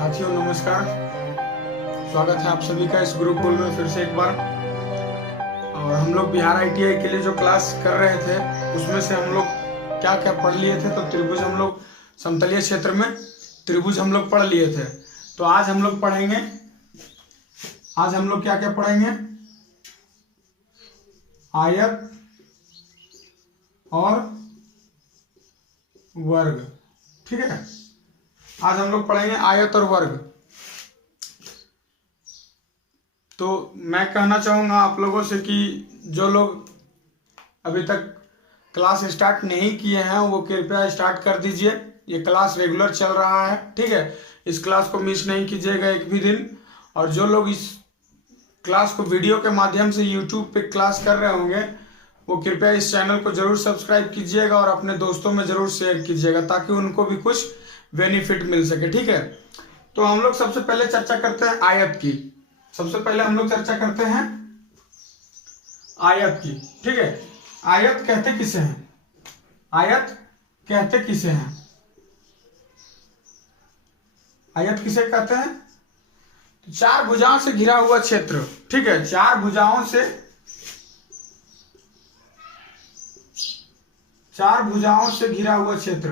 साथियों नमस्कार। स्वागत है आप सभी का इस गुरुकुल में फिर से एक बार। और हम लोग बिहार आईटीआई के लिए जो क्लास कर रहे थे उसमें से हम लोग क्या क्या पढ़ लिए थे। तो त्रिभुज हम लोग समतलीय क्षेत्र में त्रिभुज हम लोग पढ़ लिए थे। तो आज हम लोग पढ़ेंगे, आज हम लोग क्या क्या पढ़ेंगे, आयत और वर्ग। ठीक है, आज हम लोग पढ़ेंगे आयत और वर्ग। तो मैं कहना चाहूँगा आप लोगों से कि जो लोग अभी तक क्लास स्टार्ट नहीं किए हैं वो कृपया स्टार्ट कर दीजिए। ये क्लास रेगुलर चल रहा है, ठीक है। इस क्लास को मिस नहीं कीजिएगा एक भी दिन। और जो लोग इस क्लास को वीडियो के माध्यम से यूट्यूब पे क्लास कर रहे होंगे वो कृपया इस चैनल को जरूर सब्सक्राइब कीजिएगा और अपने दोस्तों में जरूर शेयर कीजिएगा ताकि उनको भी कुछ बेनिफिट मिल सके। ठीक है, तो हम लोग सबसे पहले चर्चा करते हैं आयत की। सबसे पहले हम लोग चर्चा करते हैं आयत की। ठीक है, आयत कहते किसे हैं, आयत कहते किसे हैं, आयत किसे कहते हैं। तो चार भुजाओं से घिरा हुआ क्षेत्र। ठीक है, चार भुजाओं से घिरा हुआ क्षेत्र।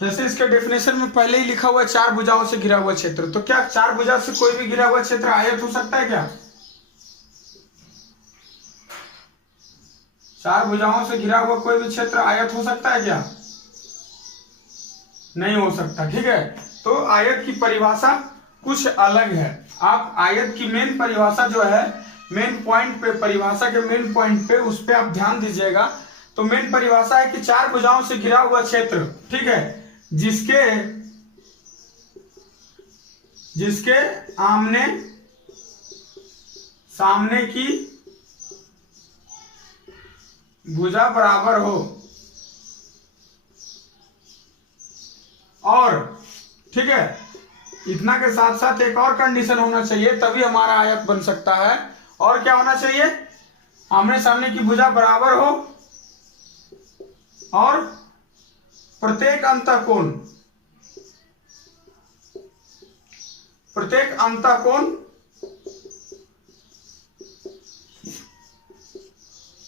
जैसे इसके डेफिनेशन में पहले ही लिखा हुआ है चार भुजाओं से घिरा हुआ क्षेत्र। तो क्या चार भुजा से कोई भी घिरा हुआ क्षेत्र आयत हो सकता है क्या? चार भुजाओं से घिरा हुआ कोई भी क्षेत्र आयत हो सकता है क्या? नहीं हो सकता। ठीक है, तो आयत की परिभाषा कुछ अलग है। आप आयत की मेन परिभाषा जो है, मेन पॉइंट पे, परिभाषा के मेन पॉइंट पे, उस पे आप ध्यान दीजिएगा। तो मेन परिभाषा है कि चार भुजाओं से घिरा हुआ क्षेत्र, ठीक है, जिसके आमने सामने की भुजा बराबर हो और, ठीक है, इतना के साथ साथ एक और कंडीशन होना चाहिए तभी हमारा आयत बन सकता है। और क्या होना चाहिए? आमने सामने की भुजा बराबर हो और प्रत्येक अंतःकोण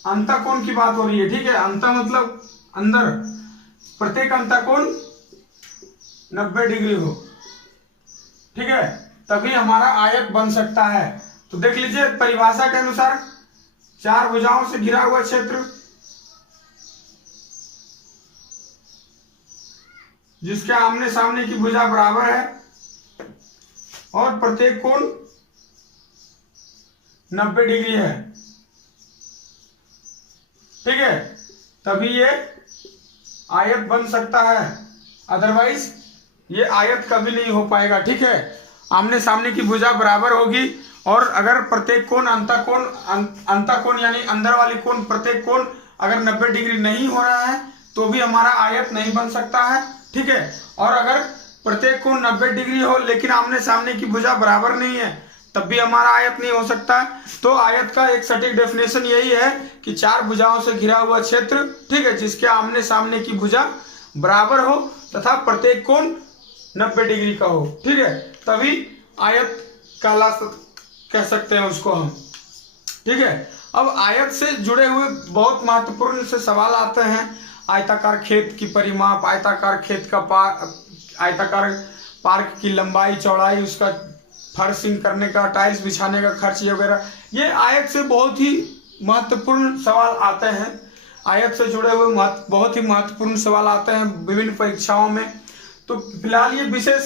अंतःकोण की बात हो रही है। ठीक है, अंत मतलब अंदर, प्रत्येक अंतःकोण 90 डिग्री हो, ठीक है, तभी हमारा आयत बन सकता है। तो देख लीजिए परिभाषा के अनुसार चार भुजाओं से घिरा हुआ क्षेत्र जिसके आमने सामने की भुजा बराबर है और प्रत्येक कोण 90 डिग्री है, ठीक है, तभी ये आयत बन सकता है। अदरवाइज ये आयत कभी नहीं हो पाएगा। ठीक है, आमने सामने की भुजा बराबर होगी और अगर प्रत्येक कोण अंतःकोण यानी अंदर वाली कोण, प्रत्येक कोण अगर 90 डिग्री नहीं हो रहा है तो भी हमारा आयत नहीं बन सकता है। ठीक है, और अगर प्रत्येक कोण 90 डिग्री हो लेकिन आमने सामने की भुजा बराबर नहीं है तब भी हमारा आयत नहीं हो सकता है। तो आयत का एक सटीक डेफिनेशन यही है कि चार भुजाओं से घिरा हुआ क्षेत्र, ठीक है, जिसके आमने सामने की भुजा बराबर हो तथा प्रत्येक कोण 90 डिग्री का हो, ठीक है, तभी आयत कह सकते हैं उसको हम। ठीक है, अब आयत से जुड़े हुए बहुत महत्वपूर्ण से सवाल आते हैं। आयताकार खेत की परिमाप, आयताकार खेत का आयताकार पार्क की लंबाई चौड़ाई, उसका फर्शिंग करने का, टाइल्स बिछाने का खर्च, ये वगैरह, ये आयत से बहुत ही महत्वपूर्ण सवाल आते हैं। आयत से जुड़े हुए बहुत ही महत्वपूर्ण सवाल आते हैं विभिन्न परीक्षाओं में। तो फिलहाल ये विशेष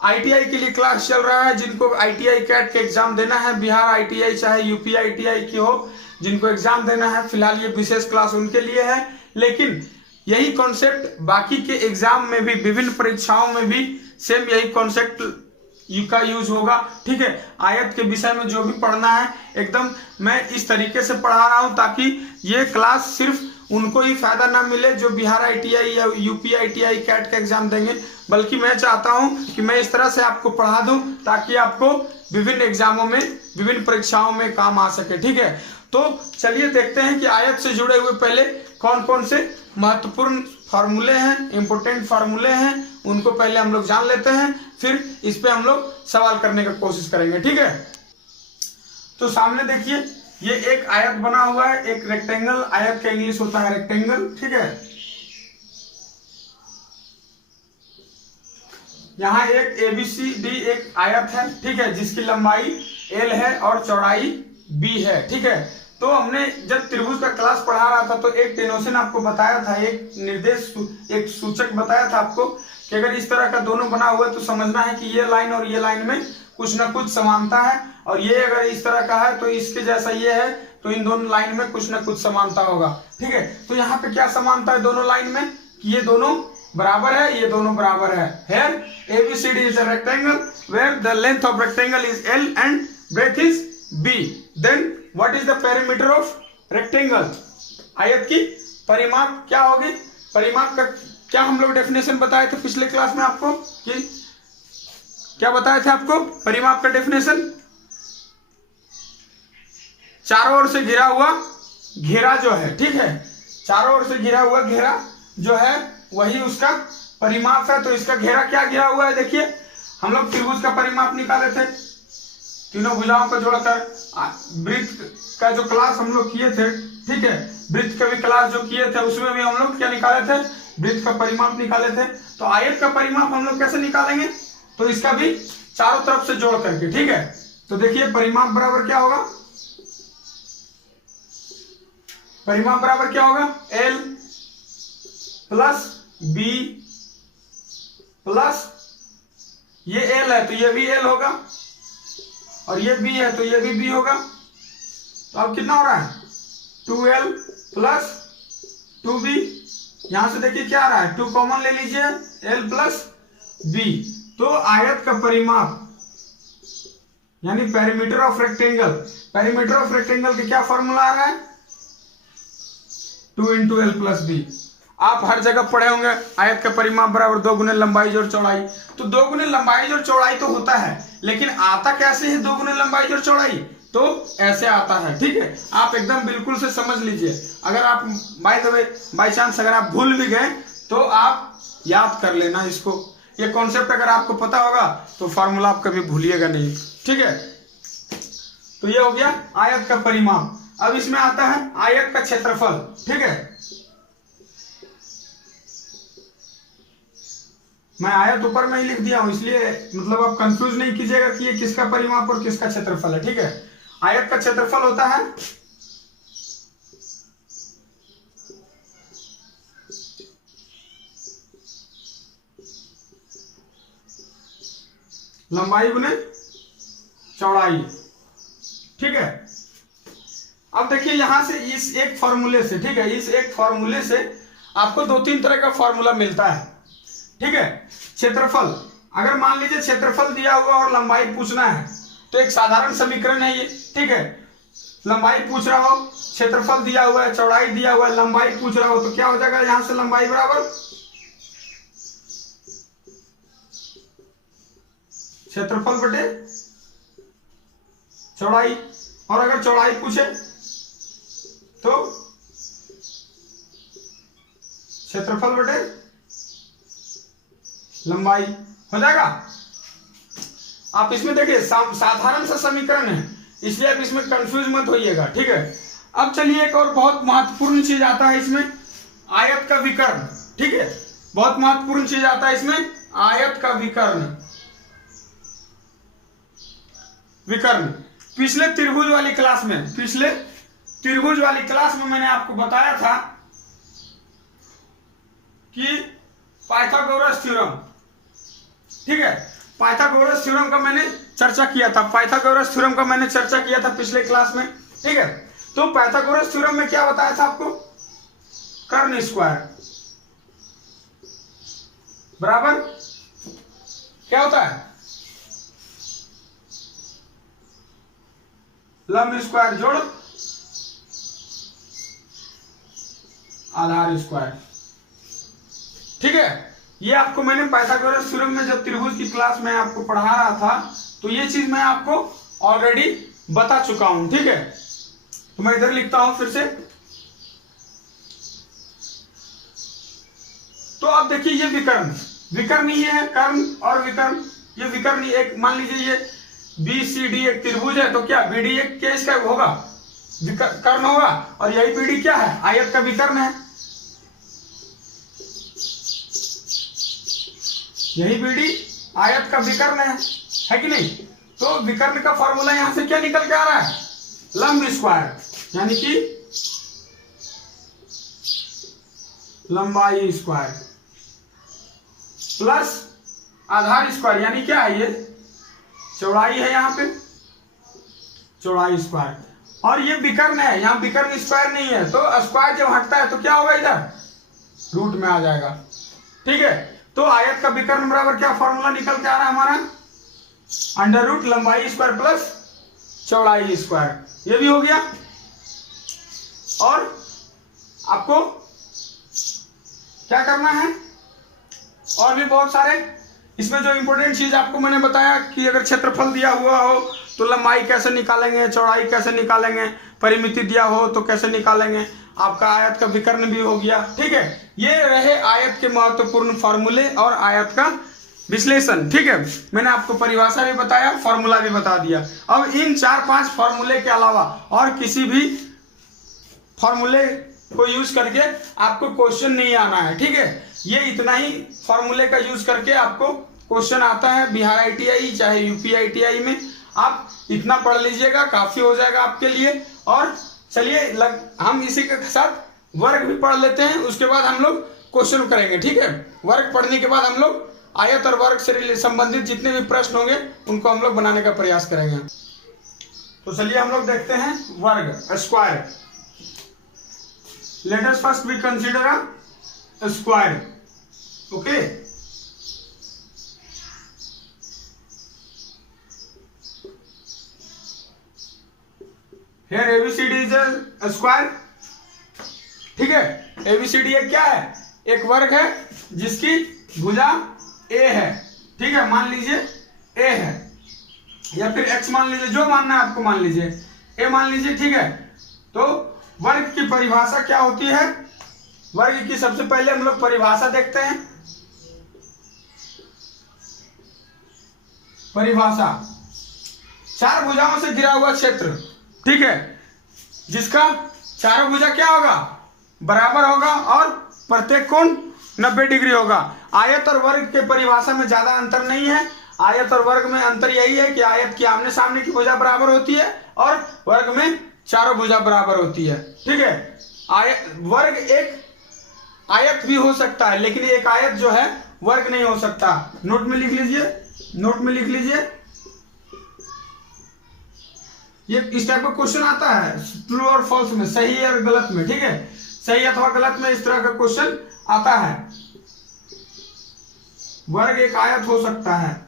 आईटीआई के लिए क्लास चल रहा है। जिनको आईटीआई कैट के एग्जाम देना है, बिहार आईटीआई चाहे यूपी आईटीआई की हो, जिनको एग्जाम देना है, फिलहाल ये विशेष क्लास उनके लिए है। लेकिन यही कॉन्सेप्ट बाकी के एग्जाम में भी, विभिन्न परीक्षाओं में भी सेम यही कॉन्सेप्ट का यूज होगा। ठीक है, आयत के विषय में जो भी पढ़ना है एकदम मैं इस तरीके से पढ़ा रहा हूं ताकि ये क्लास सिर्फ उनको ही फायदा ना मिले जो बिहार ITI या यूपी ITI कैट का एग्जाम देंगे, बल्कि मैं चाहता हूं कि मैं इस तरह से आपको पढ़ा दूं ताकि आपको विभिन्न एग्जामों में, विभिन्न परीक्षाओं में काम आ सके। ठीक है, तो चलिए देखते हैं कि आयत से जुड़े हुए पहले कौन कौन से महत्वपूर्ण फार्मूले हैं, इंपोर्टेंट फार्मूले हैं, उनको पहले हम लोग जान लेते हैं, फिर इस पे हम लोग सवाल करने का कोशिश करेंगे। ठीक है, तो सामने देखिए ये एक आयत बना हुआ है, एक रेक्टेंगल, आयत का इंग्लिश होता है रेक्टेंगल। ठीक है, यहाँ एक ABCD एक आयत है। ठीक है, जिसकी लंबाई L है और चौड़ाई B है। ठीक है, तो हमने जब त्रिभुज का क्लास पढ़ा रहा था तो एक डेनोशन आपको बताया था, एक निर्देश, एक सूचक बताया था आपको कि अगर इस तरह का दोनों बना हुआ है तो समझना है कि ये लाइन और ये लाइन में कुछ ना कुछ समानता है, और ये अगर इस तरह का है तो इसके जैसा ये है, तो इन दोनों लाइन में कुछ ना कुछ समानता होगा। ठीक है, तो यहाँ पे क्या समानता है दोनों लाइन में कि ये दोनों बराबर है, ये दोनों बराबर है। Here ABCD is a rectangle where the length of rectangle is L and breadth is B. Then what is the perimeter of rectangle? आयत की परिमाप क्या होगी? परिमाप का क्या हम लोग डेफिनेशन बताए थे पिछले क्लास में आपको, कि क्या बताए थे आपको परिमाप का डेफिनेशन? चारों ओर से घिरा हुआ घेरा जो है, ठीक है, चारों ओर से घिरा हुआ घेरा जो है वही उसका परिमाप है। तो इसका घेरा क्या घिरा हुआ है? देखिए हम लोग त्रिभुज का परिमाप निकाले थे, तीनों भुजाओं को जोड़कर। वृत्त का जो क्लास हम लोग किए थे, ठीक है, वृत्त का भी क्लास जो किए थे उसमें भी हम लोग क्या निकाले थे? वृत्त का परिमाप निकाले थे। तो आयत का परिमाप हम लोग कैसे निकालेंगे? तो इसका भी चारों तरफ से जोड़ करके। ठीक है, तो देखिए परिमाप बराबर क्या होगा? परिमाप बराबर क्या होगा? L प्लस B प्लस ये L है तो ये भी L होगा, और ये B है तो ये भी B होगा। तो अब कितना हो रहा है? 2L plus 2B। यहां से देखिए क्या आ रहा है? 2 कॉमन ले लीजिए, L प्लस B। तो आयत का परिमाप यानी perimeter of rectangle, perimeter of rectangle का क्या फॉर्मूला आ रहा है? 2 × L प्लस B। आप हर जगह पढ़े होंगे आयत का परिमाप बराबर 2 गुने लंबाई जोड़ चौड़ाई। तो 2 गुने लंबाई जोड़ चौड़ाई तो होता है, लेकिन आता कैसे है 2 गुने लंबाई जोड़ चौड़ाई? तो ऐसे आता है। ठीक है, आप एकदम बिल्कुल से समझ लीजिए। अगर आप बाय चांस अगर आप भूल भी गए तो आप याद कर लेना इसको। ये कॉन्सेप्ट अगर आपको पता होगा तो फॉर्मूला आप कभी भूलिएगा नहीं। ठीक है, तो ये हो गया आयत का परिमाप। अब इसमें आता है आयत का क्षेत्रफल। ठीक है, मैं आयत ऊपर में ही लिख दिया हूं, इसलिए मतलब आप कंफ्यूज नहीं कीजिएगा कि ये किसका परिमाप और किसका क्षेत्रफल है। ठीक है, आयत का क्षेत्रफल होता है लंबाई गुने चौड़ाई। ठीक है, अब देखिए यहां से इस एक फॉर्मूले से, ठीक है, इस एक फॉर्मूले से आपको 2-3 तरह का फॉर्मूला मिलता है। ठीक है, क्षेत्रफल, अगर मान लीजिए क्षेत्रफल दिया हुआ और लंबाई पूछना है तो एक साधारण समीकरण है ये। ठीक है, लंबाई पूछ रहा हो, क्षेत्रफल दिया हुआ है, चौड़ाई दिया हुआ है, लंबाई पूछ रहा हो, तो क्या हो जाएगा? यहां से लंबाई बराबर क्षेत्रफल बटे चौड़ाई, और अगर चौड़ाई पूछे तो क्षेत्रफल बटे लंबाई हो जाएगा। आप इसमें देखिए साधारण सा समीकरण है, इसलिए आप इसमें कंफ्यूज मत होइएगा। ठीक है, अब चलिए एक और बहुत महत्वपूर्ण चीज आता है इसमें, आयत का विकर्ण। ठीक है, बहुत महत्वपूर्ण चीज आता है इसमें, आयत का विकर्ण। विकर्ण पिछले त्रिभुज वाली क्लास में मैंने आपको बताया था कि पाइथागोरस थ्योरम, ठीक है, पाइथागोरस थ्योरम का मैंने चर्चा किया था, पाइथागोरस थ्योरम का मैंने चर्चा किया था पिछले क्लास में। ठीक है, तो पाइथागोरस थ्योरम में क्या बताया था आपको? कर्ण स्क्वायर बराबर क्या होता है? लंब स्क्वायर जोड़ आधार स्क्वायर। ठीक है, ये आपको मैंने पाइथागोरस थ्योरम में जब त्रिभुज की क्लास में आपको पढ़ा रहा था तो ये चीज मैं आपको ऑलरेडी बता चुका हूं। ठीक है, तो मैं इधर लिखता हूं फिर से। तो अब देखिए ये विकर्ण ही है, कर्ण और विकर्ण, ये विकर्ण एक मान लीजिए ये BCD एक त्रिभुज है, तो क्या BD एक क्या इसका होगा, कर्ण होगा, और यही BD क्या है, आयत का विकर्ण है, यही BD आयत का विकर्ण है कि नहीं। तो विकर्ण का फॉर्मूला यहां से क्या निकल के आ रहा है, लंब स्क्वायर, यानी कि लंबाई स्क्वायर प्लस आधार स्क्वायर, यानी क्या है, ये चौड़ाई है, यहाँ पे चौड़ाई स्क्वायर, और ये विकर्ण है, यहाँ विकर्ण स्क्वायर नहीं है, तो स्क्वायर जब हटता है तो क्या होगा, इधर रूट में आ जाएगा। ठीक है, तो आयत का विकर्ण बराबर क्या फॉर्मूला निकल के आ रहा है हमारा, अंडर रूट लंबाई स्क्वायर प्लस चौड़ाई स्क्वायर, ये भी हो गया। और आपको क्या करना है, और भी बहुत सारे इसमें जो इंपॉर्टेंट चीज आपको मैंने बताया कि अगर क्षेत्रफल दिया हुआ हो तो लंबाई कैसे निकालेंगे, चौड़ाई कैसे निकालेंगे, परिमिति दिया हो तो कैसे निकालेंगे, आपका आयत का विकर्ण भी हो गया। ठीक है, ये रहे आयत के महत्वपूर्ण फॉर्मूले और आयत का विश्लेषण। ठीक है, मैंने आपको परिभाषा भी बताया, फॉर्मूला भी बता दिया। अब इन 4-5 फॉर्मूले के अलावा और किसी भी फॉर्मूले को यूज करके आपको क्वेश्चन नहीं आना है। ठीक है, ये इतना ही फॉर्मूले का यूज करके आपको क्वेश्चन आता है बिहार ITI चाहे UP ITI में, आप इतना पढ़ लीजिएगा, काफी हो जाएगा आपके लिए। और चलिए हम इसी के साथ वर्ग भी पढ़ लेते हैं, उसके बाद हम लोग क्वेश्चन करेंगे। ठीक है, वर्ग पढ़ने के बाद हम लोग आयत और वर्ग से संबंधित जितने भी प्रश्न होंगे उनको हम लोग बनाने का प्रयास करेंगे। तो चलिए हम लोग देखते हैं वर्ग, square. Let us first we consider a square. Okay. Here ABCD is a square. ठीक है, ABCD एक क्या है, एक वर्ग है जिसकी भुजा A है। ठीक है, मान लीजिए A है, या फिर X मान लीजिए, जो मानना है आपको मान लीजिए, A मान लीजिए। ठीक है, तो वर्ग की परिभाषा क्या होती है, वर्ग की सबसे पहले हम लोग परिभाषा देखते हैं। परिभाषा, 4 भुजाओं से घिरा हुआ क्षेत्र। ठीक है, जिसका चारों भुजा क्या होगा, बराबर होगा, और प्रत्येक कोण 90 डिग्री होगा। आयत और वर्ग के परिभाषा में ज्यादा अंतर नहीं है। आयत और वर्ग में अंतर यही है कि आयत की आमने सामने की भुजा बराबर होती है और वर्ग में चारों भुजा बराबर होती है। ठीक है, वर्ग एक आयत भी हो सकता है, लेकिन एक आयत जो है वर्ग नहीं हो सकता। नोट में लिख लीजिए, नोट में लिख लीजिए, ये इस टाइप का क्वेश्चन आता है ट्रू और फॉल्स में, सही और गलत में। ठीक है, सही अथवा गलत में इस तरह का क्वेश्चन आता है। वर्ग एक आयत हो सकता है,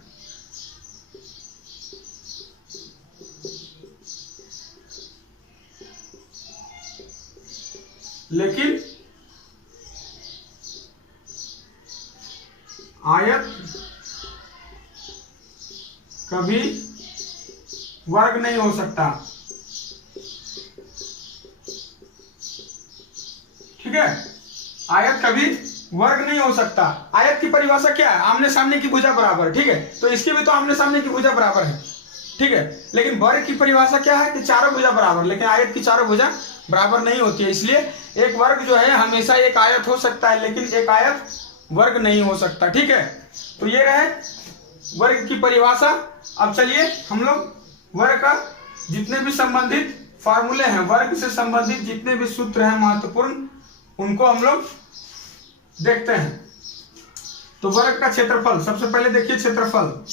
लेकिन आयत कभी वर्ग नहीं हो सकता। ठीक है, आयत कभी वर्ग नहीं हो सकता। आयत की परिभाषा क्या है, आमने सामने की भुजा बराबर। ठीक है, तो इसकी भी तो आमने सामने की भुजा बराबर है। ठीक है, लेकिन वर्ग की परिभाषा क्या है कि चारों भुजा बराबर, लेकिन आयत की चारों भुजा बराबर नहीं होती है। इसलिए एक वर्ग जो है हमेशा एक आयत हो सकता है, लेकिन एक आयत वर्ग नहीं हो सकता। ठीक है, तो ये रहे वर्ग की परिभाषा। अब चलिए हम लोग वर्ग का जितने भी संबंधित फॉर्मूले हैं, वर्ग से संबंधित जितने भी सूत्र हैं महत्वपूर्ण, उनको हम लोग देखते हैं। तो वर्ग का क्षेत्रफल, सबसे पहले देखिए क्षेत्रफल,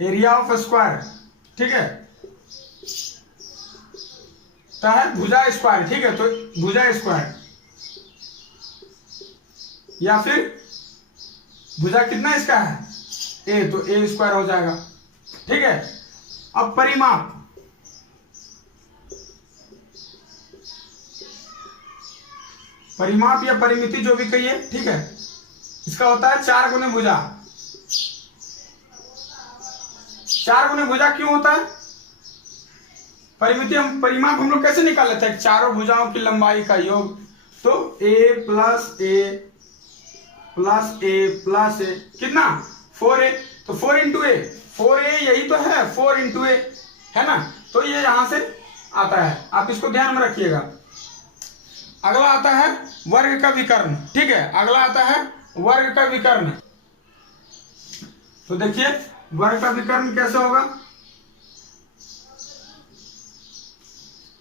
एरिया ऑफ स्क्वायर। ठीक है, तो है भुजा स्क्वायर। ठीक है, तो भुजा स्क्वायर, या फिर भुजा कितना इसका है, ए, तो ए स्क्वायर हो जाएगा। ठीक है। अब परिमाप, परिमाप या परिमिति जो भी कहिए, ठीक है, इसका होता है 4 गुने भुजा। 4 गुने भुजा क्यों होता है? परिमिति हम परिमाप हम लोग कैसे निकाल लेते हैं? चारों भुजाओं की लंबाई का योग। तो a plus A plus A plus A कितना? 4a। तो 4 इंटू ए, 4a यही तो है, 4 इंटू ए है ना। तो ये यहां से आता है, आप इसको ध्यान में रखिएगा। अगला आता है वर्ग का विकर्ण, ठीक है। अगला आता है वर्ग का विकर्ण। तो देखिए वर्ग का विकर्ण कैसे होगा?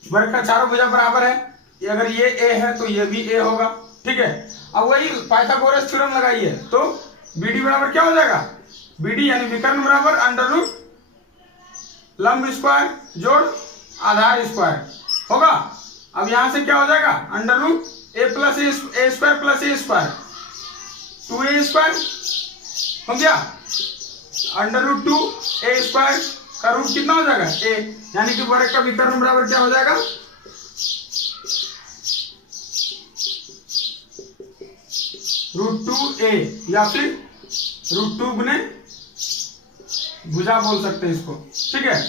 वर्ग का चारों भुजा बराबर है, अगर ये a है तो ये भी a होगा, ठीक है। अब वही पाइथागोरस थ्योरम लगाइए तो BD बराबर क्या हो जाएगा? BD यानी विकर्ण बराबर अंडर रूट लंब स्क्वायर जोड़ आधार स्क्वायर होगा। अब यहां से क्या हो जाएगा? Under root a plus A square plus A square, 2a square हो गया। अंडर रूट 2a स्क्वायर का रूट कितना हो जाएगा? a, यानी कि वर्ग का विकर्ण बराबर क्या हो जाएगा? √2a या फिर √2 गुने भुजा बोल सकते हैं इसको, ठीक है।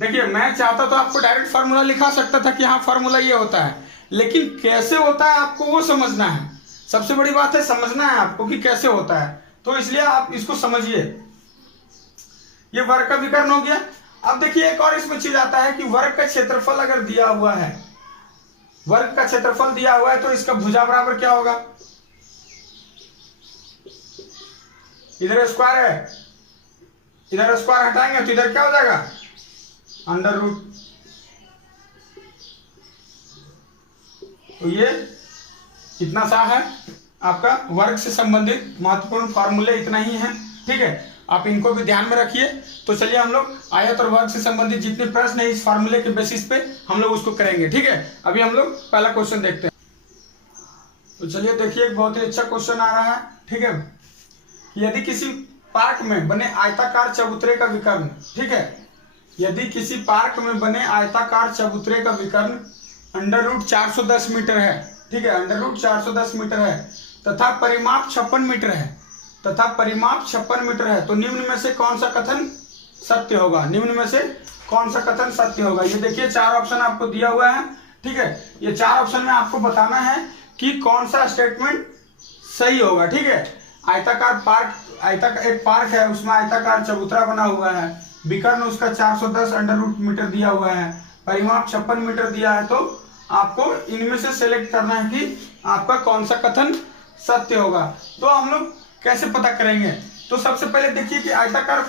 देखिए मैं चाहता तो आपको डायरेक्ट फार्मूला लिखा सकता था कि हाँ फार्मूला ये होता है, लेकिन कैसे होता है आपको वो समझना है। सबसे बड़ी बात है समझना है आपको कि कैसे होता है, तो इसलिए आप इसको समझिए। ये वर्ग का विकर्ण हो गया। अब देखिए एक और इसमें चीज आता है कि वर्ग का क्षेत्रफल अगर दिया हुआ है, वर्ग का क्षेत्रफल दिया हुआ है तो इसका भुजा बराबर क्या होगा? इधर स्क्वायर है, इधर स्क्वायर हटाएंगे तो इधर क्या हो जाएगा? Under root. तो ये इतना सा है आपका वर्ग से संबंधित महत्वपूर्ण फार्मूले, इतना ही है, ठीक है। आप इनको भी ध्यान में रखिए। तो चलिए हम लोग आयत और वर्ग से संबंधित जितने प्रश्न है इस फार्मूले के बेसिस पे हम लोग उसको करेंगे, ठीक है। अभी हम लोग पहला क्वेश्चन देखते हैं। तो चलिए देखिए एक बहुत ही अच्छा क्वेश्चन आ रहा है, ठीक है। यदि किसी पार्क में बने आयताकार चबूतरे का विकर्ण, ठीक है, यदि किसी पार्क में बने आयताकार चबूतरे का विकर्ण अंडर रूट 410 मीटर है, ठीक है, अंडर रूट 410 मीटर है तथा परिमाप 56 मीटर है, तथा परिमाप 56 मीटर है, तो निम्न में से कौन सा कथन सत्य होगा? निम्न में से कौन सा कथन सत्य होगा? ये देखिए 4 ऑप्शन आपको दिया हुआ है, ठीक है। ये 4 ऑप्शन में आपको बताना है कि कौन सा स्टेटमेंट सही होगा, ठीक है। आयताकार पार्क, एक पार्क है उसमें आयताकार चबूतरा बना हुआ है, विकर्ण उसका 410 अंडर रूट मीटर दिया हुआ है, परिमाप 56 मीटर दिया है, तो आपको इनमें से सेलेक्ट करना है कि आपका कौन सा कथन सत्य होगा। तो हम लोग कैसे पता करेंगे? तो सबसे पहले देखिए कि आयताकार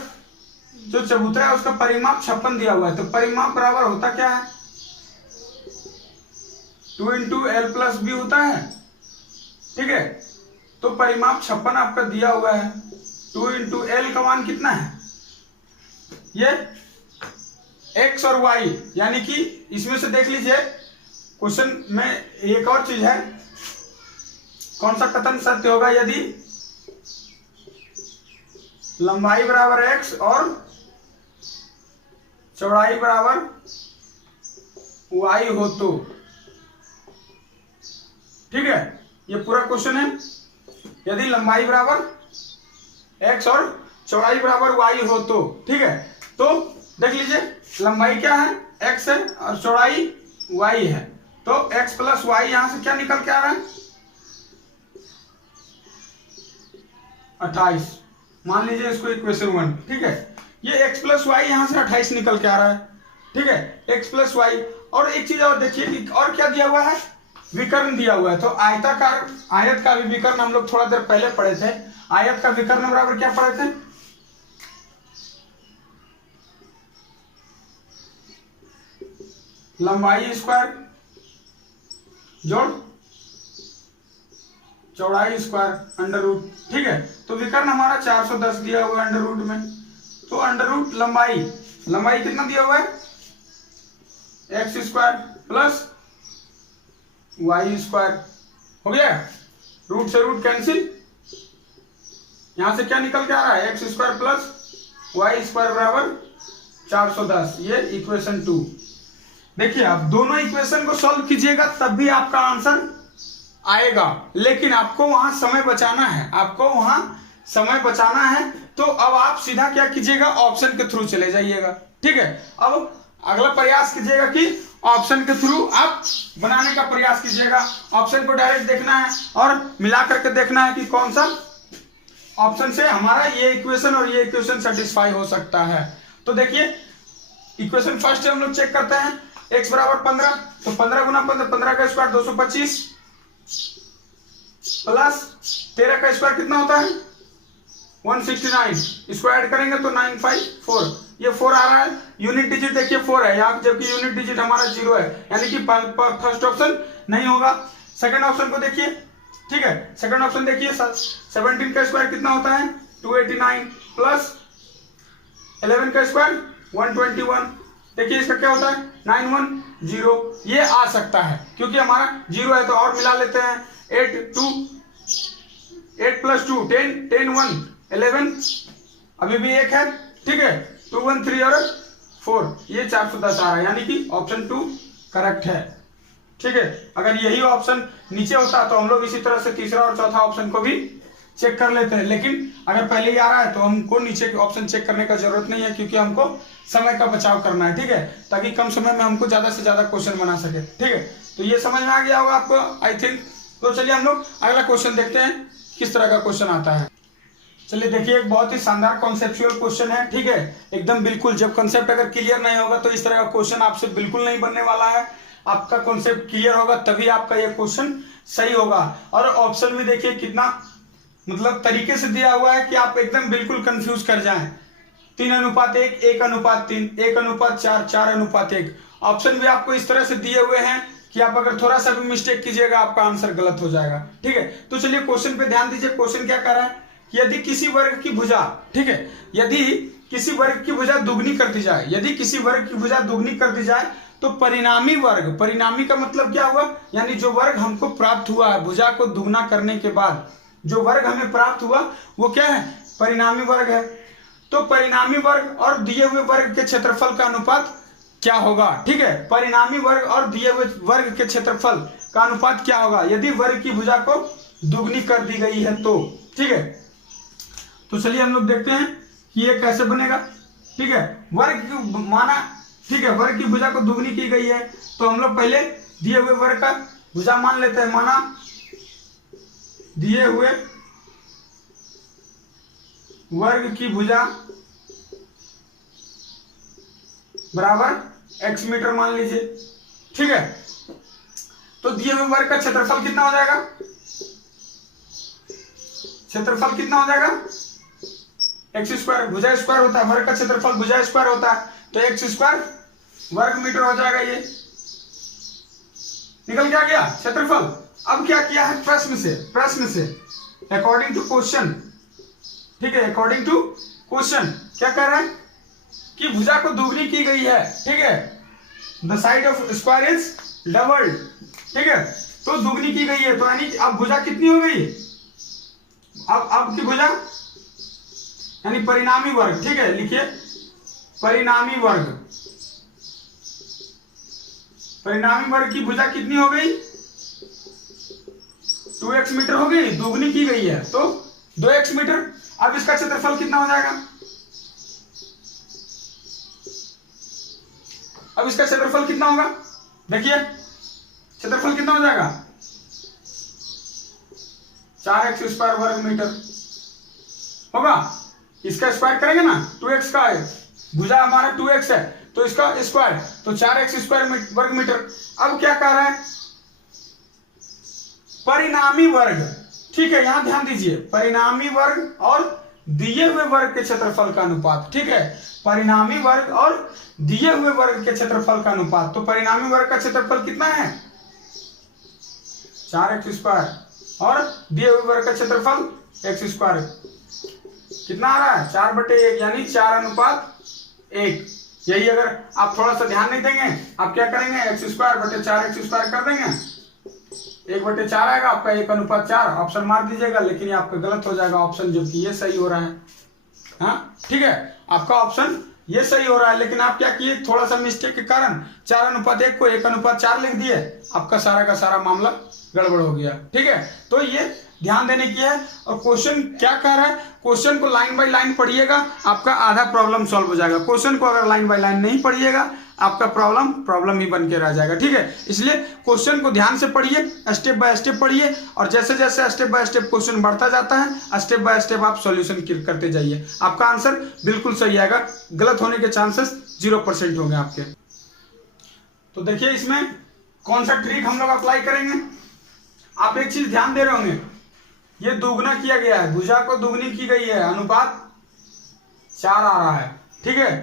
जो चबूतरा है उसका परिमाप 56 दिया हुआ है, तो परिमाप बराबर होता क्या है? 2 इंटू एल प्लस बी होता है, ठीक है। तो परिमाप 56 आपका दिया हुआ है, 2 इंटू एल का मान कितना है? ये x और y, यानी कि इसमें से देख लीजिए क्वेश्चन में एक और चीज है, कौन सा कथन सत्य होगा? यदि लंबाई बराबर x और चौड़ाई बराबर y हो तो, ठीक है। ये पूरा क्वेश्चन है, यदि लंबाई बराबर x और चौड़ाई बराबर y हो तो, ठीक है। तो देख लीजिए लंबाई क्या है? x है और चौड़ाई y है, तो x प्लस y यहां से क्या निकल के आ रहा है? 28। मान लीजिए इसको इक्वेशन 1, ठीक है। ये x प्लस y यहां से 28 निकल के आ रहा है, ठीक है, x प्लस y। और एक चीज और देखिए कि और क्या दिया हुआ है? विकर्ण दिया हुआ है। तो आयताकार, आयत का भी विकर्ण हम लोग थोड़ा देर पहले पढ़े थे। आयत का विकर्ण बराबर क्या पढ़े थे? लंबाई स्क्वायर जोड़ चौड़ाई स्क्वायर अंडर रूट, ठीक है। तो विकर्ण हमारा 410 दिया हुआ है अंडर रूट में, तो अंडर रूट लंबाई, लंबाई कितना दिया हुआ है? X square plus Y square हो गया। रूट से रूट कैंसिल, यहां से क्या निकल के आ रहा है? X square plus y square बराबर 410, ये इक्वेशन 2। देखिए आप दोनों इक्वेशन को सॉल्व कीजिएगा तब भी आपका आंसर आएगा, लेकिन आपको वहां समय बचाना है, आपको वहां समय बचाना है। तो अब आप सीधा क्या कीजिएगा, ऑप्शन के थ्रू चले जाइएगा। ठीक है, अब अगला प्रयास कीजिएगा कि ऑप्शन के थ्रू आप बनाने का प्रयास कीजिएगा। ऑप्शन को डायरेक्ट देखना है और मिला करके देखना है कि कौन सा ऑप्शन से हमारा ये इक्वेशन और ये इक्वेशन सेटिस्फाई हो सकता है। तो देखिए इक्वेशन फर्स्ट हम लोग चेक करते हैं, x बराबर 15, तो 15 गुना 15 का स्क्वायर 225 प्लस 13 का स्क्वायर कितना होता है 169, इसको ऐड करेंगे तो 954, ये 4 आ रहा है। यूनिट डिजिट देखिए 4 है यहाँ, जबकि यूनिट डिजिट हमारा 0 है, यानी कि फर्स्ट ऑप्शन नहीं होगा। सेकंड ऑप्शन को देखिए, ठीक है, सेकंड ऑप्शन देखिए 17 का स्क्वायर कितना होता है 289 प्लस 11 का स्क्वायर 121, देखिए इसका क्या होता है 910, ये आ सकता है क्योंकि हमारा 0 है। तो और मिला लेते हैं 8 प्लस 2 10, 10 1 11, अभी भी 1 है, ठीक है, 2 1 3 और 4, ये 410 आ रहा है, यानी कि ऑप्शन 2 करेक्ट है। ठीक है, अगर यही ऑप्शन नीचे होता तो हम लोग इसी तरह से तीसरा और चौथा ऑप्शन को भी चेक कर लेते हैं, लेकिन अगर पहले ही आ रहा है तो हमको नीचे के ऑप्शन चेक करने का जरूरत नहीं है, क्योंकि हमको समय का बचाव करना है। ठीक है, ताकि कम समय में हमको ज्यादा से ज्यादा क्वेश्चन बना सके। ठीक है, तो ये समझ में आ गया होगा आपको आई थिंक। तो चलिए हम लोग अगला क्वेश्चन देखते हैं किस तरह का क्वेश्चन आता है। चलिए देखिए, एक बहुत ही शानदार कॉन्सेप्चुअल क्वेश्चन है। ठीक है, एकदम बिल्कुल, जब कॉन्सेप्ट अगर क्लियर नहीं होगा तो इस तरह का क्वेश्चन आपसे बिल्कुल नहीं बनने वाला है। आपका कॉन्सेप्ट क्लियर होगा तभी आपका ये क्वेश्चन सही होगा। और ऑप्शन में देखिए कितना मतलब तरीके से दिया हुआ है कि आप एकदम बिल्कुल कंफ्यूज कर जाएं। 3:1, 1:3, 1:4, 4:1। ऑप्शन भी आपको इस तरह से दिए हुए हैं कि आप अगर थोड़ा सा भी मिस्टेक कीजिएगा आपका आंसर गलत हो जाएगा। ठीक है, तो चलिए क्वेश्चन पे ध्यान दीजिए। क्वेश्चन क्या कर रहा है कि यदि किसी वर्ग की भुजा, ठीक है, यदि किसी वर्ग की भुजा दुगनी कर दी जाए, यदि किसी वर्ग की भुजा दुगनी कर दी जाए तो परिणामी वर्ग, परिणामी का मतलब क्या हुआ, यानी जो वर्ग हमको प्राप्त हुआ है भुजा को दुगना करने के बाद जो वर्ग हमें प्राप्त हुआ वो क्या है, परिणामी वर्ग है। तो परिणामी वर्ग और दिए हुए वर्ग के क्षेत्रफल का अनुपात क्या होगा। ठीक है, परिणामी वर्ग और दिए हुए वर्ग के क्षेत्रफल का अनुपात क्या होगा यदि वर्ग की भुजा को दुगनी कर दी गई है तो। ठीक है, तो चलिए हम लोग देखते हैं कि ये कैसे बनेगा। ठीक है, वर्ग माना, ठीक है, वर्ग की भुजा को दुगनी की गई है तो हम लोग पहले दिए हुए वर्ग का भुजा मान लेते हैं। माना दिए हुए वर्ग की भुजा बराबर x मीटर मान लीजिए। ठीक है, तो दिए हुए वर्ग का क्षेत्रफल कितना हो जाएगा, क्षेत्रफल कितना हो जाएगा एक्स स्क्वायर, भुजा स्क्वायर होता है, वर्ग का क्षेत्रफल भुजा स्क्वायर होता है, तो एक्स स्क्वायर वर्ग मीटर हो जाएगा। ये निकल क्या गया क्षेत्रफल। अब क्या किया है प्रश्न से अकॉर्डिंग टू क्वेश्चन, ठीक है, अकॉर्डिंग टू क्वेश्चन क्या कर रहा है कि भुजा को दुगनी की गई है। ठीक है, the side of square is doubled. ठीक है, तो दुगनी की गई है तो यानी कि अब भुजा कितनी हो गई, अब की भुजा यानी परिणामी वर्ग। ठीक है, लिखिए परिणामी वर्ग, परिणामी वर्ग की भुजा कितनी हो गई 2x मीटर हो गई, दुगनी की गई है तो 2x मीटर। अब इसका क्षेत्रफल कितना हो जाएगा, अब इसका क्षेत्रफल कितना होगा, देखिए क्षेत्रफल कितना हो जाएगा 4x स्क्वायर वर्ग मीटर होगा। इसका स्क्वायर करेंगे ना 2x का है, भुजा हमारा 2x है तो इसका स्क्वायर तो 4x स्क्वायर वर्ग मीटर। अब क्या कह रहा है परिणामी वर्ग। ठीक है, यहां ध्यान दीजिए, परिणामी वर्ग और दिए हुए वर्ग के क्षेत्रफल का अनुपात। ठीक है, परिणामी वर्ग और दिए हुए वर्ग के क्षेत्रफल का अनुपात। तो परिणामी वर्ग का क्षेत्रफल कितना है 4x स्क्वायर और दिए हुए वर्ग का क्षेत्रफल x स्क्वायर कितना आ रहा है 4/1, यानी 4:1। यही अगर आप थोड़ा सा ध्यान नहीं देंगे आप क्या करेंगे x स्क्वायर बटे 4x स्क्वायर कर देंगे, 1/4 आएगा आपका 1:4, ऑप्शन मार दीजिएगा, लेकिन ये आपका गलत हो जाएगा ऑप्शन, जबकि ये सही हो रहा है। हाँ ठीक है, आपका ऑप्शन ये सही हो रहा है, लेकिन आप क्या किए, थोड़ा सा मिस्टेक के कारण 4:1 को 1:4 लिख दिए, आपका सारा का सारा मामला गड़बड़ हो गया। ठीक है, तो ये ध्यान देने की है। और क्वेश्चन क्या कह रहा है, क्वेश्चन को लाइन बाय लाइन पढ़िएगा, आपका आधा प्रॉब्लम सॉल्व हो जाएगा। क्वेश्चन को अगर लाइन बाय लाइन नहीं पढ़िएगा, आपका प्रॉब्लम ही बन के रह जाएगा। ठीक है, इसलिए क्वेश्चन को ध्यान से पढ़िए, स्टेप बाय स्टेप पढ़िए, और जैसे जैसे स्टेप बाय स्टेप क्वेश्चन बढ़ता जाता है, स्टेप बाय स्टेप आप सॉल्यूशन करते जाइए, आपका आंसर बिल्कुल सही आएगा। गलत होने के चांसेस 0% होंगे आपके। तो देखिए इसमें कौन सा ट्रिक हम लोग अप्लाई करेंगे। आप एक चीज ध्यान दे रहे होंगे, ये दुगना किया गया है, भुजा को दुगनी की गई है, अनुपात 4 आ रहा है। ठीक है,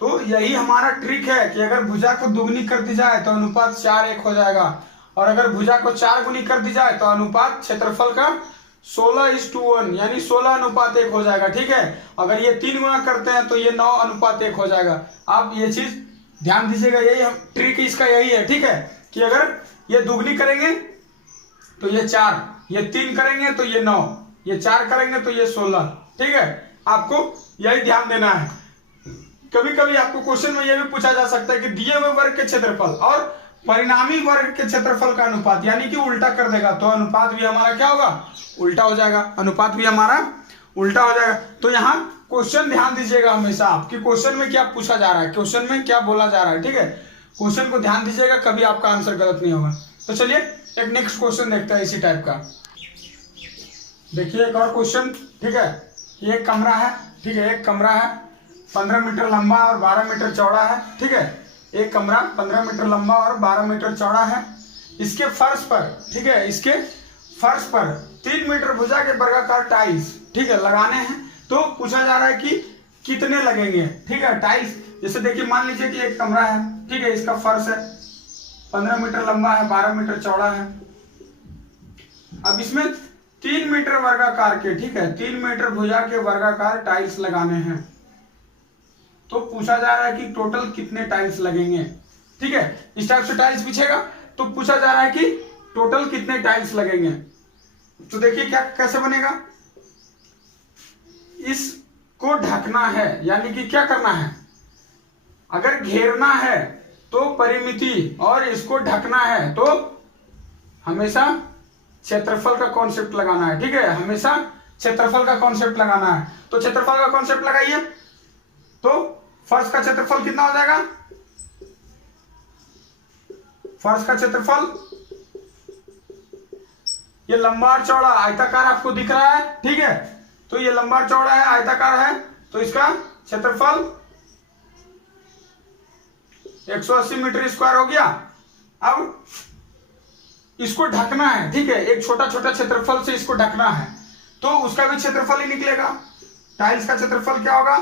तो यही हमारा ट्रिक है कि अगर भुजा को दुगनी कर दी जाए तो अनुपात 4:1 हो जाएगा, और अगर भुजा को 4 गुनी कर दी जाए तो अनुपात क्षेत्रफल का 16:1 यानी 16:1 हो जाएगा। ठीक है, अगर ये 3 गुना करते हैं तो ये 9:1 हो जाएगा। आप ये चीज ध्यान दीजिएगा, यही ट्रिक इसका यही है। ठीक है, कि अगर ये दुगनी करेंगे तो ये 4, ये 3 करेंगे तो ये 9, ये 4 करेंगे तो ये 16। ठीक है, आपको यही ध्यान देना है। कभी कभी आपको क्वेश्चन में यह भी पूछा जा सकता है कि दिए हुए वर्ग के क्षेत्रफल और परिणामी वर्ग के क्षेत्रफल का अनुपात, यानी कि उल्टा कर देगा तो अनुपात भी हमारा क्या होगा, उल्टा हो जाएगा, अनुपात भी हमारा उल्टा हो जाएगा। तो यहाँ क्वेश्चन ध्यान दीजिएगा हमेशा, आपके क्वेश्चन में क्या पूछा जा रहा है, क्वेश्चन में क्या बोला जा रहा है। ठीक है, क्वेश्चन को ध्यान दीजिएगा, कभी आपका आंसर गलत नहीं होगा। तो चलिए एक नेक्स्ट क्वेश्चन देखते हैं इसी टाइप का। देखिए एक और क्वेश्चन। ठीक है, ये एक कमरा है। ठीक है, एक कमरा है, 15 मीटर लंबा और 12 मीटर चौड़ा है। ठीक है, एक कमरा 15 मीटर लंबा और 12 मीटर चौड़ा है। इसके फर्श पर, ठीक है, इसके फर्श पर 3 मीटर भुजा के वर्गाकार टाइल्स, ठीक है, लगाने हैं। तो पूछा जा रहा है कि कितने लगेंगे। ठीक है, टाइल्स, जैसे देखिए मान लीजिए कि एक कमरा है। ठीक है, इसका फर्श है 15 मीटर लंबा है, 12 मीटर चौड़ा है। अब इसमें 3 मीटर वर्गाकार के, ठीक है, 3 मीटर भुजा के वर्गाकार टाइल्स लगाने हैं। तो पूछा जा रहा है कि टोटल कितने टाइल्स लगेंगे। ठीक है, इस टाइप से टाइल्स बिछेगा तो पूछा जा रहा है कि टोटल कितने टाइल्स लगेंगे। तो देखिए क्या कैसे बनेगा, इसको ढकना है, यानी कि क्या करना है, अगर घेरना है तो परिमिति, और इसको ढकना है तो हमेशा क्षेत्रफल का कॉन्सेप्ट लगाना है। ठीक है, हमेशा क्षेत्रफल का कॉन्सेप्ट लगाना है। तो क्षेत्रफल का कॉन्सेप्ट लगाइए, तो फर्श का क्षेत्रफल कितना हो जाएगा, फर्श का क्षेत्रफल, ये लंबा और चौड़ा आयताकार आपको दिख रहा है। ठीक है, तो ये लंबा और चौड़ा है, आयताकार है, तो इसका क्षेत्रफल 180 मीटर स्क्वायर हो गया। अब इसको ढकना है। ठीक है, एक छोटा छोटा क्षेत्रफल से इसको ढकना है, तो उसका भी क्षेत्रफल ही निकलेगा। टाइल्स का क्षेत्रफल क्या होगा,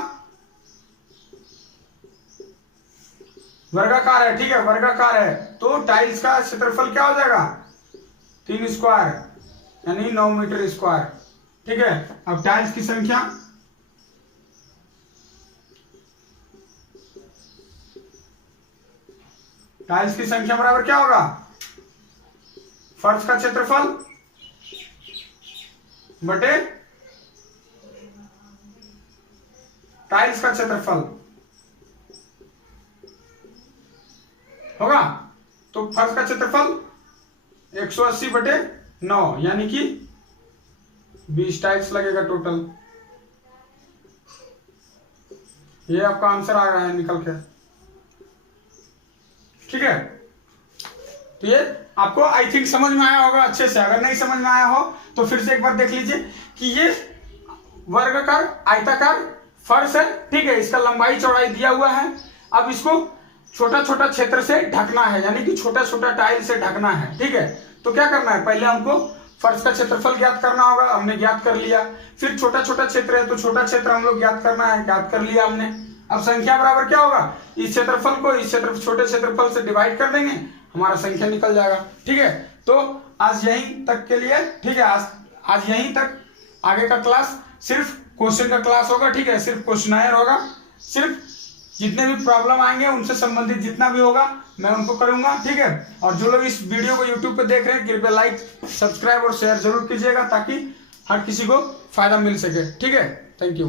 वर्गाकार है। ठीक है, वर्गाकार है, तो टाइल्स का क्षेत्रफल क्या हो जाएगा, 3 स्क्वायर यानी 9 मीटर स्क्वायर। ठीक है, अब टाइल्स की संख्या, टाइल्स की संख्या बराबर क्या होगा, फर्श का क्षेत्रफल बटे टाइल्स का क्षेत्रफल होगा। तो फर्श का क्षेत्रफल 180 बटे 9 यानी कि 20 टाइल्स लगेगा टोटल। ये आपका आंसर आ रहा है निकल के। ठीक है, तो ये आपको आई थिंक समझ में आया होगा अच्छे से। अगर नहीं समझ में आया हो तो फिर से एक बार देख लीजिए कि ये वर्गाकार आयताकार फर्श है। ठीक है, इसका लंबाई चौड़ाई दिया हुआ है। अब इसको छोटा छोटा क्षेत्र से ढकना है, यानी कि छोटा छोटा टाइल से ढकना है। ठीक है, तो क्या करना है, पहले हमको फर्श का क्षेत्रफल ज्ञात करना होगा, हमने ज्ञात कर लिया। फिर छोटा छोटा क्षेत्र है तो छोटा क्षेत्र हम लोग ज्ञात करना है, ज्ञात कर लिया हमने। अब संख्या बराबर क्या होगा, इस क्षेत्रफल को इस छोटे क्षेत्रफल से डिवाइड कर देंगे, हमारा संख्या निकल जाएगा। ठीक है, तो आज यहीं तक के लिए, ठीक है, आज यहीं तक। आगे का क्लास सिर्फ क्वेश्चन का क्लास होगा। ठीक है, सिर्फ क्वेश्चनायर होगा, सिर्फ जितने भी प्रॉब्लम आएंगे उनसे संबंधित जितना भी होगा मैं उनको करूंगा। ठीक है, और जो लोग इस वीडियो को यूट्यूब पे देख रहे हैं कृपया लाइक सब्सक्राइब और शेयर जरूर कीजिएगा ताकि हर किसी को फायदा मिल सके। ठीक है, थैंक यू।